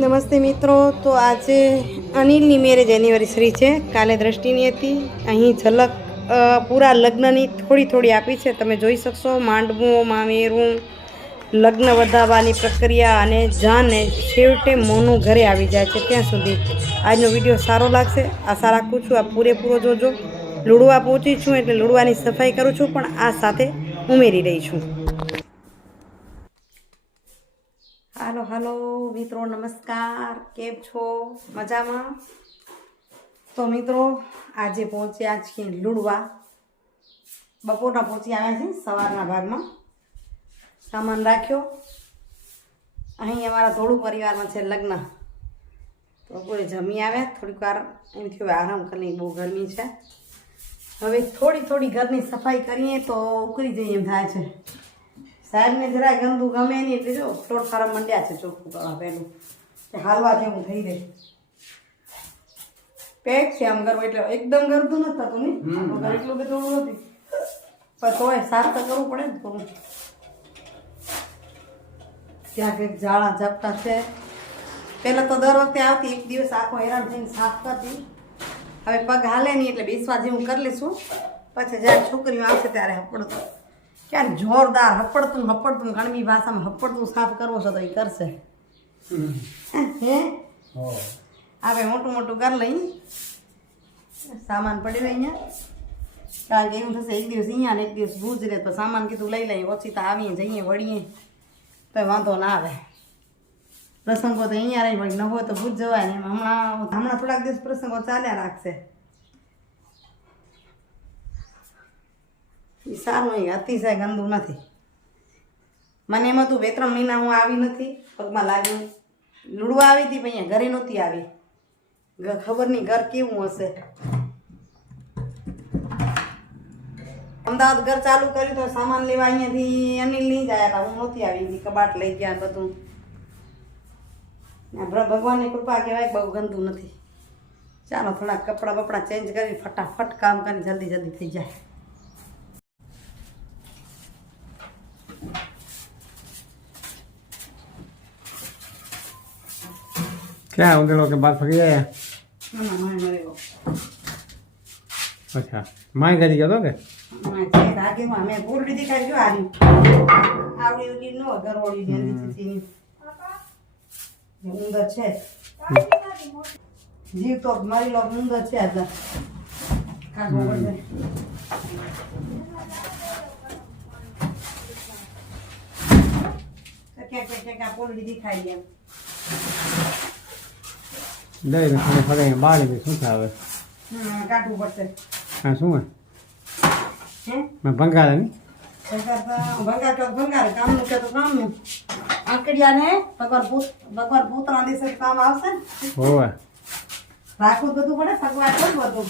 નમસ્તે મિત્રો, તો આજે અનિલની મેરેજ એનિવર્સરી છે. કાલે દ્રષ્ટિની હતી. અહીં ઝલક પૂરા લગ્નની થોડી થોડી આપી છે, તમે જોઈ શકશો. માંડવું, મામેરું, લગ્ન વધાવવાની પ્રક્રિયા અને જાને છેવટે મોનું ઘરે આવી જાય છે ત્યાં સુધી. આજનો વિડીયો સારો લાગશે, આશા રાખું છું. આ પૂરેપૂરો જોજો. લુડવા પહોંચી છું એટલે લુડવાની સફાઈ કરું છું, પણ આ સાથે ઉમેરી રહી છું. હાલો હાલો મિત્રો, નમસ્કાર. કેમ છો? મજામાં? તો મિત્રો, આજે પહોંચ્યા છીએ લુડવા. બપોરના પહોંચી આવ્યા છીએ, સવારના ભાગમાં સામાન રાખ્યો. અહીં અમારા ધોળું પરિવારમાં છે લગ્ન. તો બપોરે જમી આવ્યા, થોડીક વાર એમ થયું આરામ કરીને, બહુ ગરમી છે. હવે થોડી થોડી ઘરની સફાઈ કરીએ તો ઉકળી જઈએ એમ થાય છે. સાહેબને જરાય ગંદુ ગમે નહીં એટલે જો પ્લોટફાર્મ મંડ્યા છે ચોખ્ખું કરવા પહેલું કે હાલવા જેવું થઈ જાય. પેક છે આમ કરવું એટલે એકદમ ગરતું નથી થતું ને, એટલું બધું નથી પણ તોય સાફ તો કરવું પડે ને. થોડું ત્યાં કંઈક જાળા ઝપટા છે. પહેલાં તો દર વખતે આવતી, એક દિવસ આખો હેરાન થઈને સાફ કરતી. હવે પગ હાલે નહીં એટલે બેસવા જેવું કરી લઈશું. પછી જ્યારે છોકરીઓ આવશે ત્યારે હપડતું, ક્યારે જોરદાર હપડતું ગણમી ભાષામાં હપડતું સાફ કરવો છો તો એ કરશે. હે આપણે મોટું મોટું કરી લઈ. સામાન પડી રહી અહીંયા, કારણ કે એવું થશે એક દિવસ અહીંયા ને એક દિવસ ભૂજ રહે તો સામાન કીધું લઈ લઈએ. ઓછી તો આવીએ જઈએ વળીએ તો વાંધો ના આવે. પ્રસંગો તો અહીંયા રહી વળી, ન હોય તો ભૂજ જવાય ને. હમણાં થોડાક દિવસ પ્રસંગો ચાલ્યા રાખશે. એ સારું, એ અતિશય ગંદુ નથી. મને એમાં તું 2-3 મહિના હું આવી નથી, પગમાં લાગ્યું. લુડવા આવી હતી પણ અહીંયા ઘરે નહોતી આવી. ખબર નહીં ઘર કેવું હશે. અમદાવાદ ઘર ચાલુ કર્યું તો સામાન લેવા અહીંયાથી અનિલ નહીં જાય હતા, હું નહોતી આવી. કબાટ લઈ ગયા બધું. ભગવાનની કૃપા કહેવાય, બહુ ગંદુ નથી. ચાલો થોડાક કપડાં બપડા ચેન્જ કરી ફટાફટ કામ કરી જલ્દી થઈ જાય. क्या उधर के बाद फगी आया? अच्छा, माय करी गयो तो के? मैं धागे में मैं पूरी दिखाई जो आ रही आवड़ी उली नो गरोड़ी जल्दी थी उंदर છે જીવ તો મારી લોક ઉંદર છે આજા કાગો પડે क्या पूरी दिखाई दे દઈ ને થોડે ફગાઈ બાળી દે. શું થાય હવે? કાઢવું પડશે. હા, શું હે? હે મેં ભંગાર ની ભંગાર કામનું કે તો કામનું. આંકડિયાને ભગવાન પૂતરા દિવસે કામ આવશે ને. હોવે રાખવું બધું પડે, સગવાડ કરવું બધું.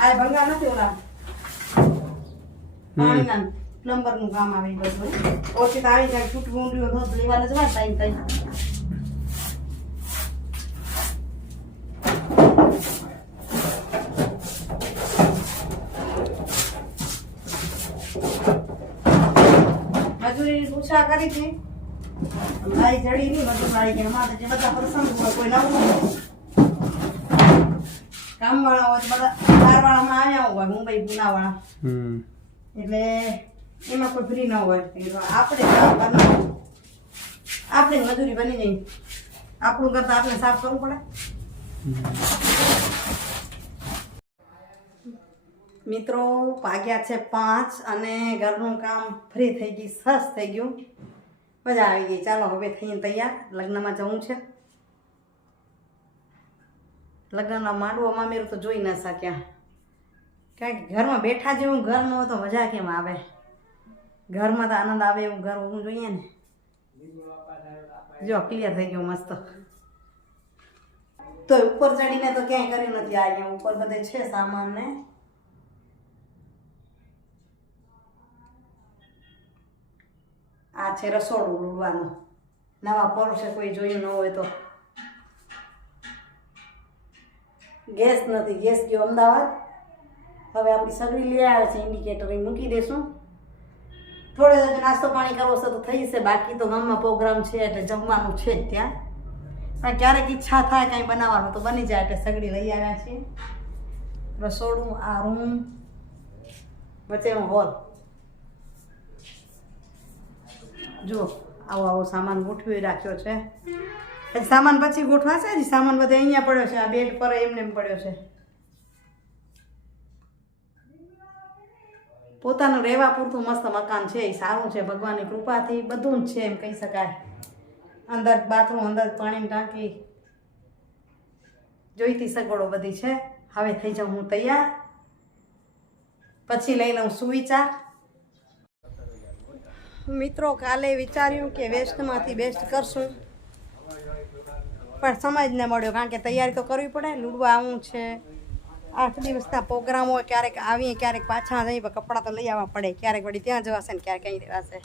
આ ભંગાર નથી, ઓલા પાણીના પ્લમ્બરનું કામ આવે એ બધું. ઓછી તો આવી જાય છૂટું ઊંડિયું ધોધ લેવાને જવાય ટાઈમ કઈ. મજૂરી પૂછા કરી હતી, ભાઈ જડી નહીં મજૂર વાળી કે અમારે જે બધા પ્રસંગ હોય કોઈ નવું કામ વાળા હોય બધા બહાર વાળામાં આવ્યા હોય, મુંબઈ પુના વાળા, એટલે એમાં કોઈ ફ્રી ના હોય. આપણે મજૂરી બની જાય. આપણું કરતા આપણે સાફ કરવું પડે. મિત્રો વાગ્યા છે 5 અને ઘરનું કામ ફ્રી થઈ ગઈ, સરસ થઈ ગયું, મજા આવી ગઈ. ચાલો હવે થઈને તૈયાર, લગ્નમાં જવું છે. લગ્નના માંડવો મામેરું તો જોઈ ના શક્યા, કારણ કે ઘરમાં બેઠા જેવું ઘર ન હોય તો મજા કેમ આવે. ઘરમાં તો આનંદ આવે એવું ઘર હોવું જોઈએ ને. જો ક્લિયર થઈ ગયો મસ્ત. તો ઉપર ચડીને તો ક્યાંય કર્યું નથી. અહીંયા ઉપર બધે છે સામાન ને. આ છે રસોડું લુડવાનું. નવા પરોસે કોઈ જોયું ન હોય તો. ગેસ નથી, ગેસ ગયો અમદાવાદ. હવે આપણી સગડી લઈ આવે છે, ઇન્ડિકેટર એ મૂકી દઈશું. થોડે જગ્યા નાસ્તો પાણી કરવો છે તો થઈ જશે, બાકી તો ગામમાં પ્રોગ્રામ છે એટલે જમવાનું છે જ ત્યાં. પણ ક્યારેક ઈચ્છા થાય કંઈ બનાવવાનું તો બની જાય એટલે સગડી લઈ આવ્યા છીએ. રસોડું, આ રૂમ, વચ્ચેનો હોલ. જુઓ આવો સામાન ગોઠવી રાખ્યો છે. હજી સામાન પછી ગોઠવાશે. હજી સામાન બધે અહીંયા પડ્યો છે, આ બેડ પર એમને એમ પડ્યો છે. પોતાનું રહેવા પૂરતું મસ્ત મકાન છે, એ સારું છે, ભગવાનની કૃપાથી બધું જ છે એમ કહી શકાય. અંદર બાથરૂમ, અંદર પાણીની ટાંકી, જોઈતી સગવડો બધી છે. હવે થઈ જાઉં હું તૈયાર, પછી લઈ લઉં સુવિચાર. મિત્રો કાલે વિચાર્યું કે વેસ્ટમાંથી બેસ્ટ કરશું, પણ સમય જ ન મળ્યો, કારણ કે તૈયારી તો કરવી પડે. લૂડવા આવવું છે, 8 દિવસના પ્રોગ્રામ હોય, ક્યારેક આવીએ ક્યારેક પાછા જઈએ, પણ કપડાં તો લઈ આવવા પડે. ક્યારેક વળી ત્યાં જવાશે ને ક્યારેક અહીં રહેવાશે.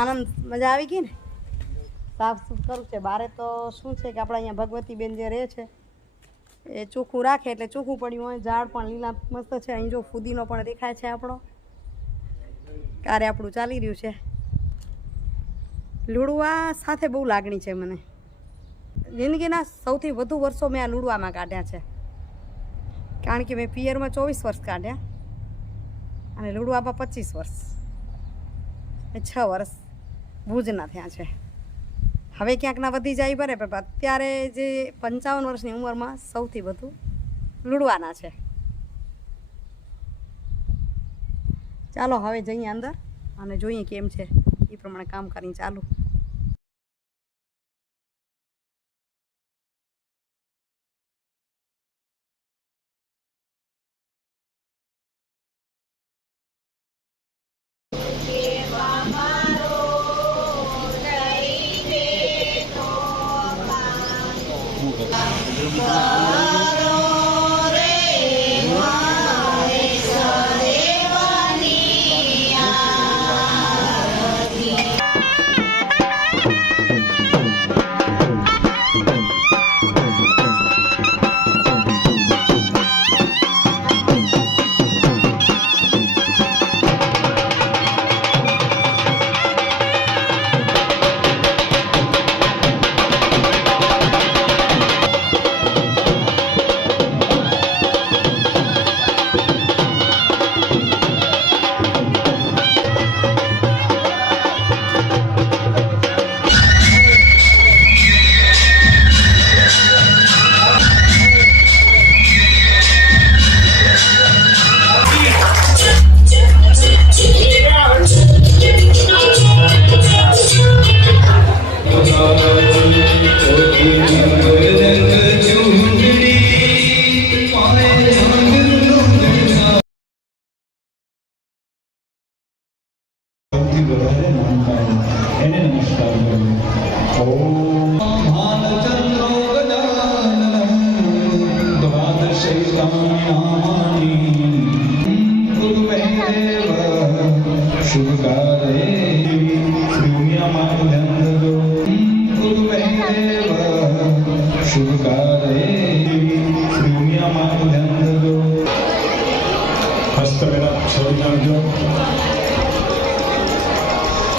આનંદ મજા આવી ગઈ ને. સાફ સૂફ કરવું છે. બારે તો શું છે કે આપણા અહીંયા ભગવતીબેન જે રહે છે એ ચોખ્ખું રાખે એટલે ચોખ્ખું પડ્યું હોય. ઝાડ પણ લીલા મસ્ત છે. અહીં જો ફુદીનો પણ દેખાય છે આપણો. કાર્ય આપણું ચાલી રહ્યું છે. લૂડવા સાથે બહુ લાગણી છે મને. જિંદગીના સૌથી વધુ વર્ષો મેં આ લૂડવામાં કાઢ્યા છે, કારણ કે મેં પિયરમાં 24 વર્ષ કાઢ્યા અને લૂડવામાં 25 વર્ષ, 6 વર્ષ ભુજના થયા છે. હવે ક્યાંકના વધી જાય બરે, પણ અત્યારે જે 55 વર્ષની ઉંમરમાં સૌથી વધુ લૂડવાના છે. ચાલો હવે જઈએ અંદર અને જોઈએ કેમ છે, એ પ્રમાણે કામ કરીને ચાલુ.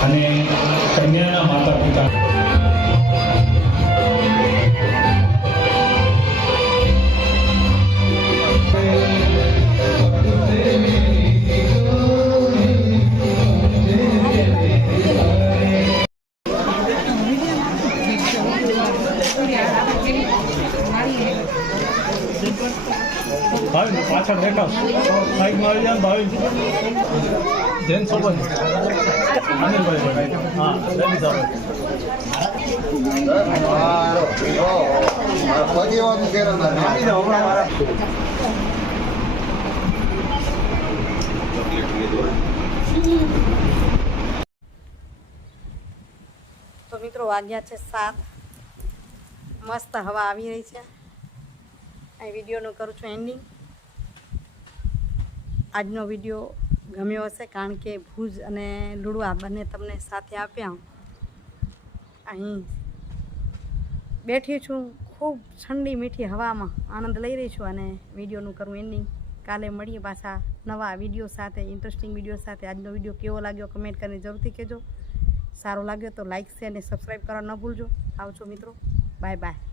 અને કન્યાના માતા પિતા પાછળ દેખાવ સાઈડમાં આવી જાય ભાવિ જૈન સોબત અનિલભાઈ હા જૈન સાહેબ તો મિત્રો વાગ્યા છે 7. મસ્ત હવા આવી રહી છે. અહીં વિડીયોનું કરું છું એન્ડિંગ. આજનો વિડીયો ગમ્યો હશે, કારણ કે ભુજ અને લુડવા બંને તમને સાથે આપ્યા. અહીં બેઠી છું ખૂબ ઠંડી મીઠી હવામાં આનંદ લઈ રહી છું અને વિડીયોનું કરું એન્ડિંગ. કાલે મળીએ પાછા નવા વિડીયો સાથે, ઇન્ટરેસ્ટિંગ વિડીયો સાથે. આજનો વિડીયો કેવો લાગ્યો કમેન્ટ કરીને જરૂરથી કહેજો. સારો લાગ્યો તો લાઇક શેર અને સબસ્ક્રાઈબ કરવા ન ભૂલજો. આવજો મિત્રો, બાય બાય.